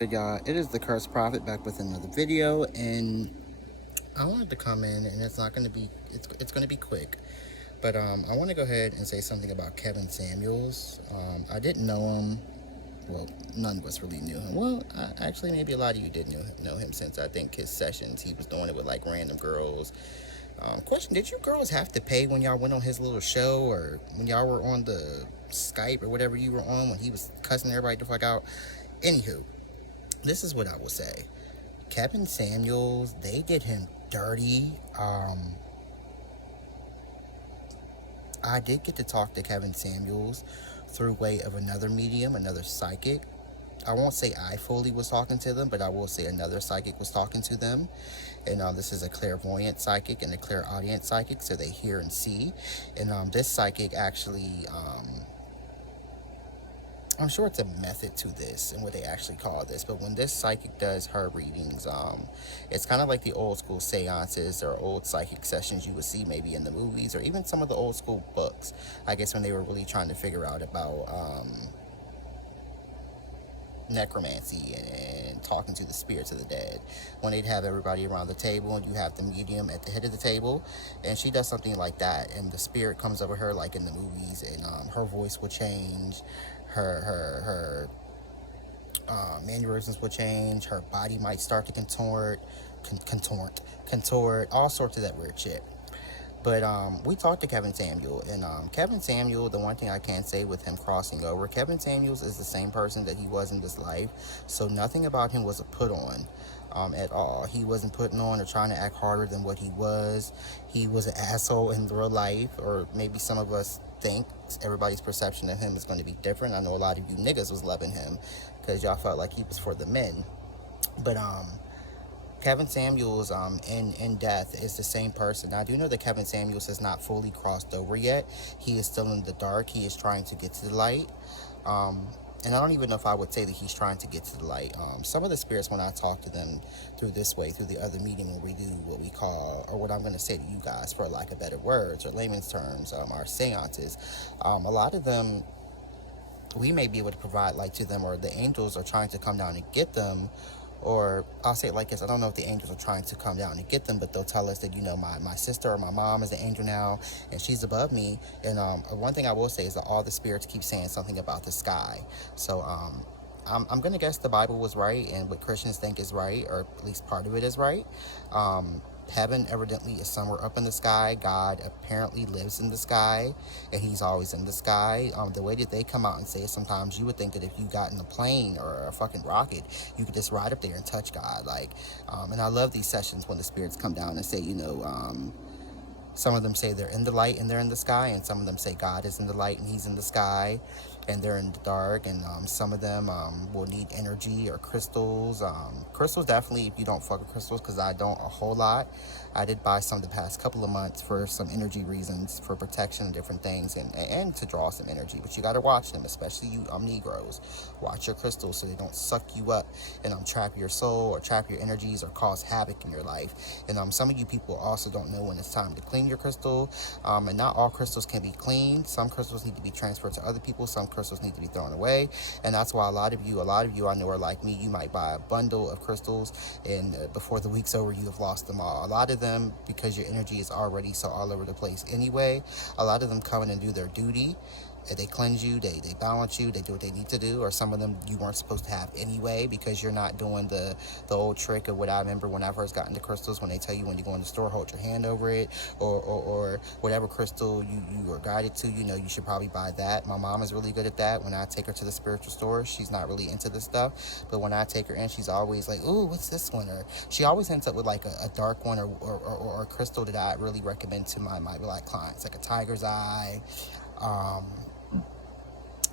Good y'all, it is the Cursed Prophet back with another video, and I wanted to come in, and it's not going to be it's going to be quick, but I want to go ahead and say something about Kevin Samuels. I didn't know him. Well, none of us really knew him. Well, actually, maybe a lot of you did know him since I think his sessions he was doing it with like random girls. Question: did you girls have to pay when y'all went on his little show, or when y'all were on the Skype or whatever you were on when he was cussing everybody the fuck out? Anywho, this is what I will say. Kevin Samuels, they did him dirty. I did get to talk to Kevin Samuels through way of another medium, another psychic. I won't say I fully was talking to them, but I will say another psychic was talking to them. And this is a clairvoyant psychic and a clairaudient psychic, so they hear and see. And this psychic actually I'm sure it's a method to this and what they actually call this, but when this psychic does her readings, it's kind of like the old school seances or old psychic sessions you would see maybe in the movies or even some of the old school books. I guess when they were really trying to figure out about necromancy and talking to the spirits of the dead, when they'd have everybody around the table and you have the medium at the head of the table, and she does something like that, and the spirit comes over her like in the movies, and her voice will change, her mannerisms will change, her body might start to contort, all sorts of that weird shit. But we talked to Kevin Samuel, and Kevin Samuel, the one thing I can say with him crossing over, Kevin Samuels is the same person that he was in this life, so nothing about him was a put on at all. He wasn't putting on or trying to act harder than what he was. He was an asshole in real life, or maybe some of us think everybody's perception of him is going to be different. I know a lot of you niggas was loving him because y'all felt like he was for the men. But Kevin Samuels in death is the same person. Now, I do know that Kevin Samuels has not fully crossed over yet. He is still in the dark. He is trying to get to the light. And I don't even know if I would say that he's trying to get to the light. Some of the spirits, when I talk to them through this way, through the other medium, where we do what we call, or what I'm going to say to you guys for lack of better words or layman's terms, our seances, a lot of them we may be able to provide light to them, or the angels are trying to come down and get them. Or I'll say it like this: I don't know if the angels are trying to come down and get them, but they'll tell us that, my sister or my mom is an angel now, and she's above me. And one thing I will say is that all the spirits keep saying something about the sky. So I'm going to guess the Bible was right, and what Christians think is right, or at least part of it is right. Heaven evidently is somewhere up in the sky. God apparently lives in the sky, and he's always in the sky. The way that they come out and say it, sometimes you would think that if you got in a plane or a fucking rocket, you could just ride up there and touch God. And I love these sessions when the spirits come down and say, some of them say they're in the light and they're in the sky, and some of them say God is in the light and he's in the sky, and they're in the dark. And some of them will need energy or crystals. Crystals, definitely, if you don't fuck with crystals, because I don't a whole lot. I did buy some the past couple of months for some energy reasons, for protection and different things, and to draw some energy. But you got to watch them, especially you Negroes. Watch your crystals so they don't suck you up and trap your soul or trap your energies or cause havoc in your life. And some of you people also don't know when it's time to clean your crystal. And not all crystals can be cleaned. Some crystals need to be transferred to other people. Some crystals need to be thrown away. And that's why a lot of you I know are like me. You might buy a bundle of crystals, and before the week's over, you have lost them all. A lot of them, because your energy is already so all over the place anyway, a lot of them come in and do their duty. They cleanse you, they balance you, they do what they need to do. Or some of them you weren't supposed to have anyway, because you're not doing the old trick of what I remember when I first got into crystals, when they tell you when you go in the store, hold your hand over it, or whatever crystal you are guided to, you should probably buy that. My mom is really good at that. When I take her to the spiritual store, she's not really into this stuff, but when I take her in, she's always like, ooh, what's this one? Or she always ends up with like a dark one, or a crystal that I really recommend to my black clients, like a tiger's eye,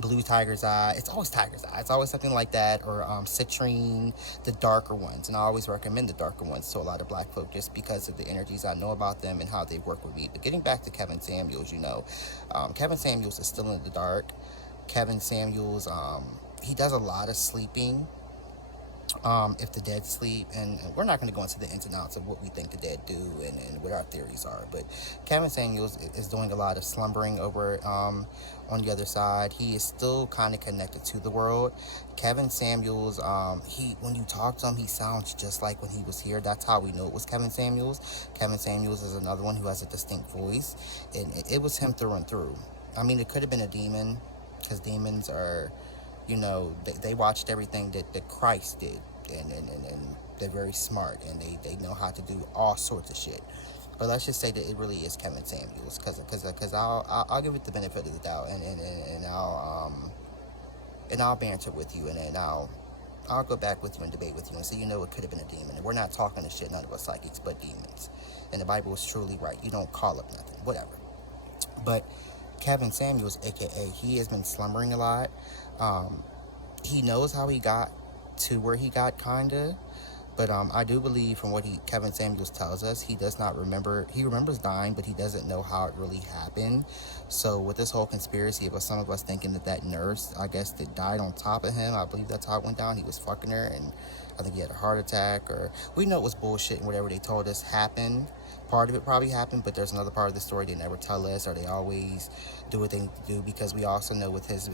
blue tiger's eye. It's always tiger's eye. It's always something like that, or citrine, the darker ones. And I always recommend the darker ones to a lot of black folk, just because of the energies I know about them and how they work with me. But getting back to Kevin Samuels, Kevin Samuels is still in the dark. Kevin Samuels, he does a lot of sleeping. if the dead sleep, and we're not going to go into the ins and outs of what we think the dead do and what our theories are, but Kevin Samuels is doing a lot of slumbering over on the other side. He is still kind of connected to the world. Kevin Samuels, he when you talk to him, he sounds just like when he was here. That's how we know it was Kevin Samuels. Kevin Samuels is another one who has a distinct voice, and it was him through and through. I mean, it could have been a demon, because demons are, they watched everything that Christ did, and they're very smart, and they know how to do all sorts of shit. But let's just say that it really is Kevin Samuels, because I'll give it the benefit of the doubt, and I'll banter with you, and then I'll go back with you and debate with you and say, it could have been a demon. And we're not talking to shit, none of us psychics, but demons. And the Bible is truly right. You don't call up nothing, whatever. But Kevin Samuels, aka, he has been slumbering a lot. He knows how he got to where he got, kinda. But I do believe, from what Kevin Samuels tells us, he does not remember. He remembers dying, but he doesn't know how it really happened. So with this whole conspiracy of some of us thinking that nurse, I guess, that died on top of him, I believe that's how it went down. He was fucking her, and I think he had a heart attack, or we know it was bullshit, and whatever they told us happened. Part of it probably happened, but there's another part of the story they never tell us, or they always do what they need to do, because we also know with his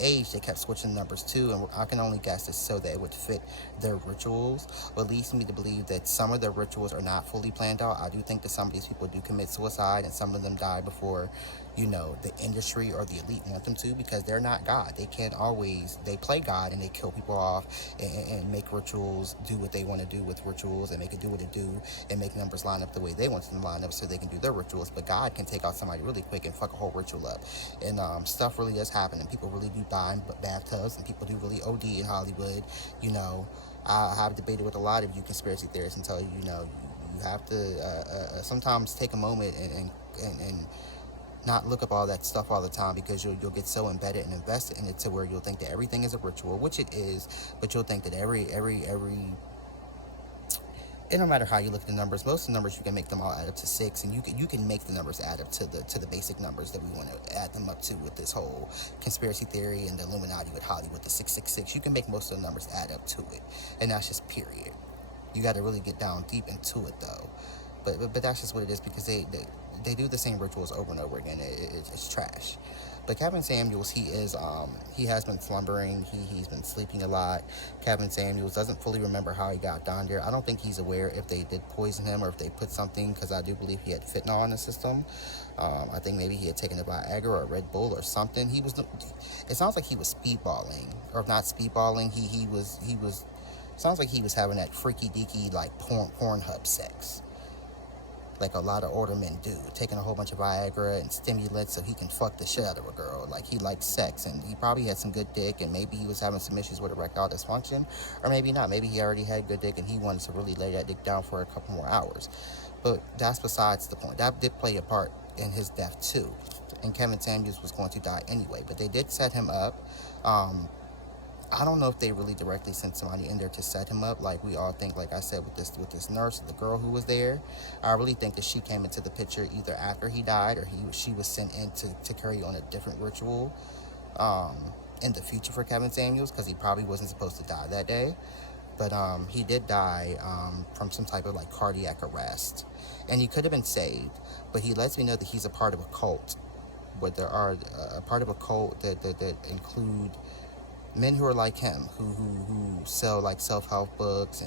age, they kept switching numbers too, and I can only guess this so that it would fit their rituals. What leads me to believe that some of their rituals are not fully planned out. I do think that some of these people do commit suicide, and some of them die before, the industry or the elite want them to, because they're not God. They can't always, they play God and they kill people off and make rituals do what they want to do with rituals, and make it do what it do, and make numbers line up the way they want them to line up so they can do their rituals. But God can take out somebody really quick and fuck a whole ritual up. And stuff really does happen, and people really do die in bathtubs, and people do really OD in Hollywood. I have debated with a lot of you conspiracy theorists and tell you, you have to sometimes take a moment and not look up all that stuff all the time, because you'll get so embedded and invested in it to where you'll think that everything is a ritual, which it is, but you'll think that every and no matter how you look at the numbers, most of the numbers, you can make them all add up to 6, and you can make the numbers add up to the basic numbers that we want to add them up to with this whole conspiracy theory and the Illuminati with Hollywood, the 666. You can make most of the numbers add up to it, and that's just period. You got to really get down deep into it, though. But that's just what it is, because they do the same rituals over and over again. It's trash. But Kevin Samuels, he has been slumbering. He's been sleeping a lot. Kevin Samuels doesn't fully remember how he got down there. I don't think he's aware if they did poison him or if they put something, because I do believe he had fentanyl in the system. I think maybe he had taken a Viagra or a Red Bull or something. It sounds like he was speedballing, or if not speedballing, he was. Sounds like he was having that freaky deaky, like Pornhub sex, like a lot of older men do, taking a whole bunch of Viagra and stimulants so he can fuck the shit out of a girl. Like, he liked sex, and he probably had some good dick, and maybe he was having some issues with erectile dysfunction, or maybe not. Maybe he already had good dick and he wanted to really lay that dick down for a couple more hours. But that's besides the point. That did play a part in his death too, and Kevin Samuels was going to die anyway, but they did set him up. I don't know if they really directly sent somebody in there to set him up, like we all think. Like I said, with this nurse, the girl who was there, I really think that she came into the picture either after he died, or she was sent in to carry on a different ritual in the future for Kevin Samuels, because he probably wasn't supposed to die that day. But he did die from some type of like cardiac arrest, and he could have been saved. But he lets me know that he's a part of a cult, but there are a part of a cult that include men who are like him, who sell like self-help books,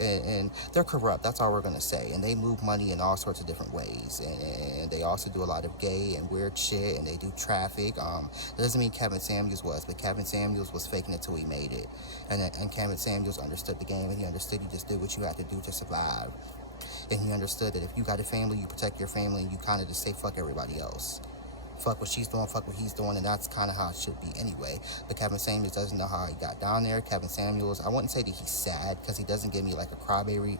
and they're corrupt. That's all we're gonna say. And they move money in all sorts of different ways, and they also do a lot of gay and weird shit, and they do traffic. That doesn't mean Kevin Samuels was, but Kevin Samuels was faking it till he made it, and Kevin Samuels understood the game, and he understood you just did what you had to do to survive, and he understood that if you got a family, you protect your family, and you kind of just say fuck everybody else. Fuck what she's doing, fuck what he's doing, and that's kind of how it should be anyway. But Kevin Samuels doesn't know how he got down there. Kevin Samuels, I wouldn't say that he's sad, because he doesn't give me like a crybaby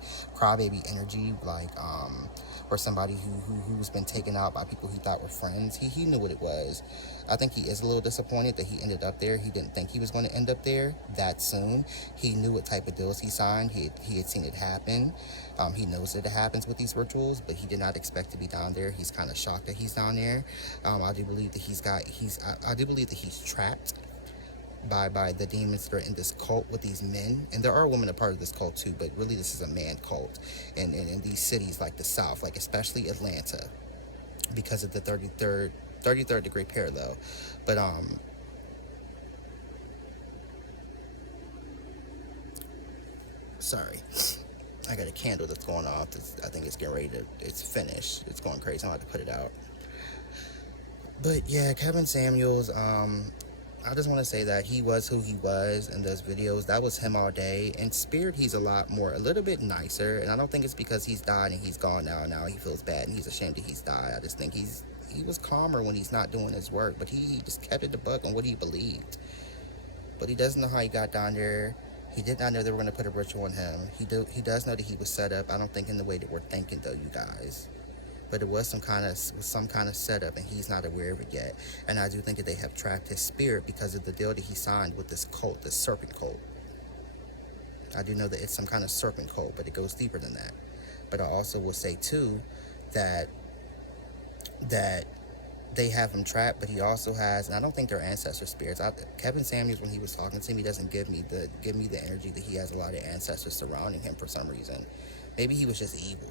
energy, like or somebody who's been taken out by people he thought were friends. He knew what it was. I think he is a little disappointed that he ended up there. He didn't think he was going to end up there that soon. He knew what type of deals he signed. He had seen it happen. He knows that it happens with these rituals, but he did not expect to be down there. He's kind of shocked that he's down there. I do believe that he's trapped. by the demons that are in this cult with these men. And there are women a part of this cult too, but really this is a man cult. And in these cities like the South, like especially Atlanta, because of the 33rd degree parallel. But sorry, I got a candle that's going off. I think it's getting ready to, it's finished. It's going crazy. I'm about to put it out. But yeah, Kevin Samuels, I just want to say that he was who he was in those videos. That was him all day. In spirit, he's a little bit nicer. And I don't think it's because he's died and he's gone now. Now he feels bad and he's ashamed that he's died. I just think he was calmer when he's not doing his work. But he just kept it the buck on what he believed. But he doesn't know how he got down there. He did not know they were going to put a ritual on him. He does know that he was set up. I don't think in the way that we're thinking, though, you guys. But it was some kind of setup, and he's not aware of it yet. And I do think that they have trapped his spirit because of the deal that he signed with this cult, this serpent cult. I do know that it's some kind of serpent cult, but it goes deeper than that. But I also will say too that they have him trapped, but he also has, and I don't think they're ancestor spirits. Kevin Samuels, when he was talking to me, doesn't give me the energy that he has a lot of ancestors surrounding him for some reason. Maybe he was just evil.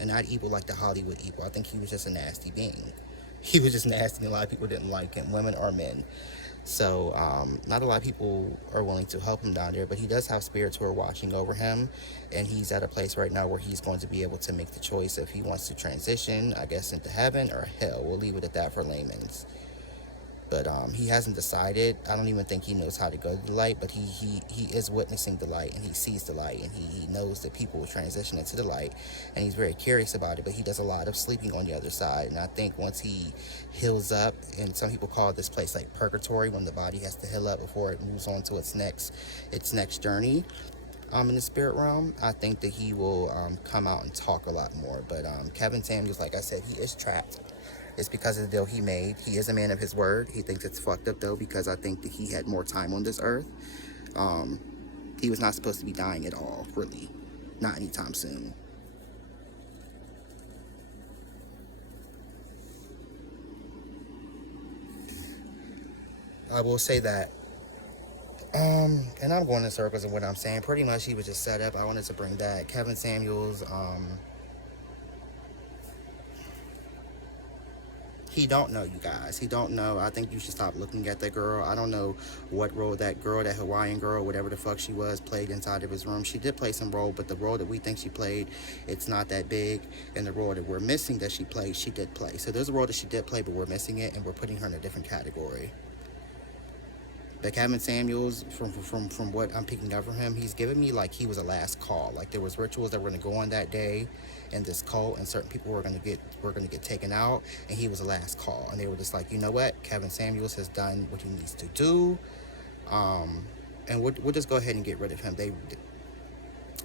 And not evil like the Hollywood evil. I think he was just a nasty being. He was just nasty, and a lot of people didn't like him, women or men. So, not a lot of people are willing to help him down there, but he does have spirits who are watching over him, and he's at a place right now where he's going to be able to make the choice if he wants to transition, I guess, into heaven or hell. We'll leave it at that for layman's. But he hasn't decided. I don't even think he knows how to go to the light, but he is witnessing the light, and he sees the light, and he knows that people will transition into the light, and he's very curious about it, but he does a lot of sleeping on the other side. And I think once he heals up, and some people call this place like purgatory, when the body has to heal up before it moves on to its next journey in the spirit realm, I think that he will come out and talk a lot more. But Kevin Samuels, like I said, he is trapped. It's because of the deal he made. He is a man of his word. He thinks it's fucked up, though, because I think that he had more time on this earth. He was not supposed to be dying at all, really. Not anytime soon. I will say that. And I'm going in circles of what I'm saying. Pretty much he was just set up. I wanted to bring that. Kevin Samuels, he don't know, you guys. He don't know. I think you should stop looking at that girl. I don't know what role that girl, that Hawaiian girl, whatever the fuck she was, played inside of his room. She did play some role, but the role that we think she played, it's not that big. And the role that we're missing that she played, she did play. So there's a role that she did play, but we're missing it, and we're putting her in a different category. But Kevin Samuels, from what I'm picking up from him, he's giving me like he was a last call. Like there was rituals that were going to go on that day in this cult, and certain people were going to get taken out, and he was a last call. And they were just like, you know what, Kevin Samuels has done what he needs to do, and we'll just go ahead and get rid of him.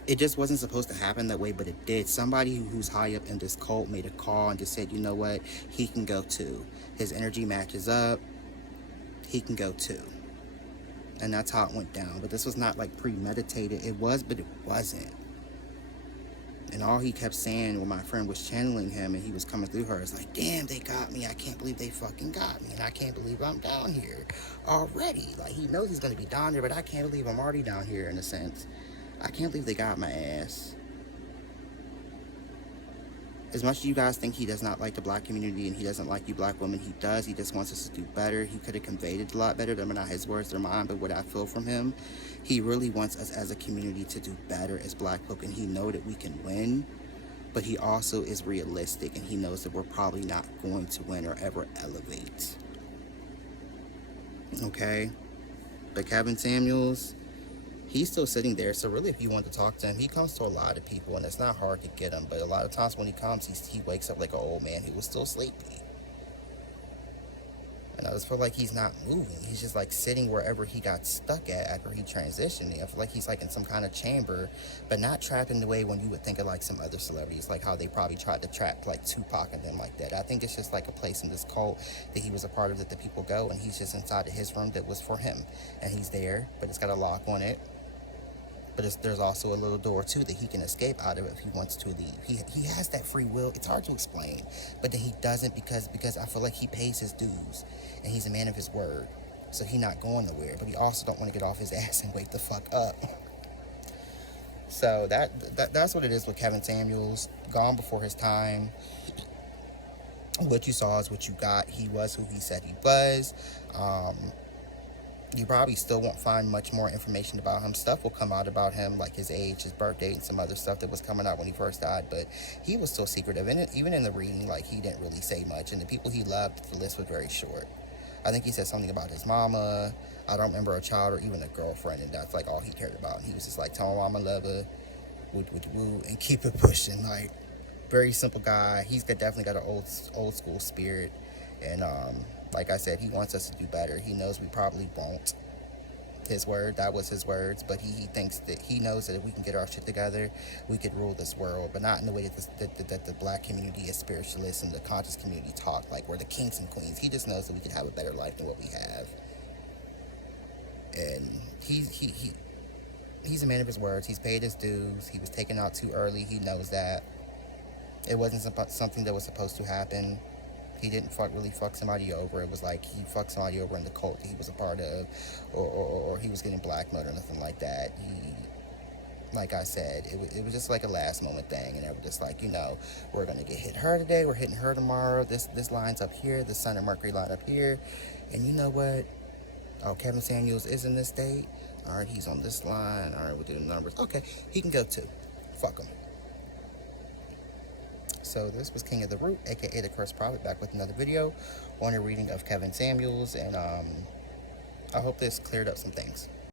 It just wasn't supposed to happen that way, but it did. Somebody who's high up in this cult made a call and just said, you know what, he can go too. His energy matches up. He can go too. And that's how it went down. But this was not like premeditated. It was, but it wasn't. And all he kept saying when my friend was channeling him and he was coming through her is like, damn, they got me. I can't believe they fucking got me. And I can't believe I'm down here already. Like, he knows he's going to be down there, but I can't believe I'm already down here in a sense. I can't believe they got my ass. As much as you guys think he does not like the black community and he doesn't like you black women, he does. He just wants us to do better. He could have conveyed it a lot better. They're not his words, they're mine, but what I feel from him, he really wants us as a community to do better as black folk, and he knows that we can win, but he also is realistic, and he knows that we're probably not going to win or ever elevate. Okay? But Kevin Samuels, he's still sitting there, so really if you want to talk to him, he comes to a lot of people, and it's not hard to get him, but a lot of times when he comes, he wakes up like an old man who was still sleepy. And I just feel like he's not moving. He's just like sitting wherever he got stuck at after he transitioned. I feel like he's like in some kind of chamber, but not trapped in the way when you would think of like some other celebrities, like how they probably tried to trap like Tupac and them like that. I think it's just like a place in this cult that he was a part of that the people go, and he's just inside of his room that was for him. And he's there, but it's got a lock on it. But there's also a little door, too, that he can escape out of if he wants to leave. He has that free will. It's hard to explain. But then he doesn't because I feel like he pays his dues. And he's a man of his word. so he not going nowhere. But he also don't want to get off his ass and wake the fuck up. So that's what it is with Kevin Samuels. Gone before his time. What you saw is what you got. He was who he said he was. You probably still won't find much more information about him. Stuff will come out about him, like his age, his birth date, and some other stuff that was coming out when he first died, but he was still secretive. And even in the reading, like, he didn't really say much, and the people he loved, the list was very short. I think he said something about his mama, I don't remember, a child, or even a girlfriend, and that's like all he cared about. And he was just like, tell my mama love her, woo, woo, woo, and keep it pushing. Like, very simple guy. He's definitely got an old school spirit, and like I said, he wants us to do better. He knows we probably won't. That was his words, but he thinks that he knows that if we can get our shit together, we could rule this world, but not in the way that the black community is spiritualists and the conscious community talk, like we're the kings and queens. He just knows that we can have a better life than what we have. And he's a man of his words. He's paid his dues. He was taken out too early. He knows that. It wasn't something that was supposed to happen. He didn't really fuck somebody over. It was like he fucked somebody over in the cult he was a part of, or he was getting blackmailed or nothing like that. Like I said, it was just like a last moment thing, and they were just like, we're gonna hit her today, we're hitting her tomorrow. This line's up here, the Sun and Mercury line up here, and you know what? Oh, Kevin Samuels is in this state. All right, he's on this line. All right, we'll do the numbers. Okay, he can go too. Fuck him. So this was King of the Root, aka the Cursed Prophet, back with another video on a reading of Kevin Samuels, and I hope this cleared up some things.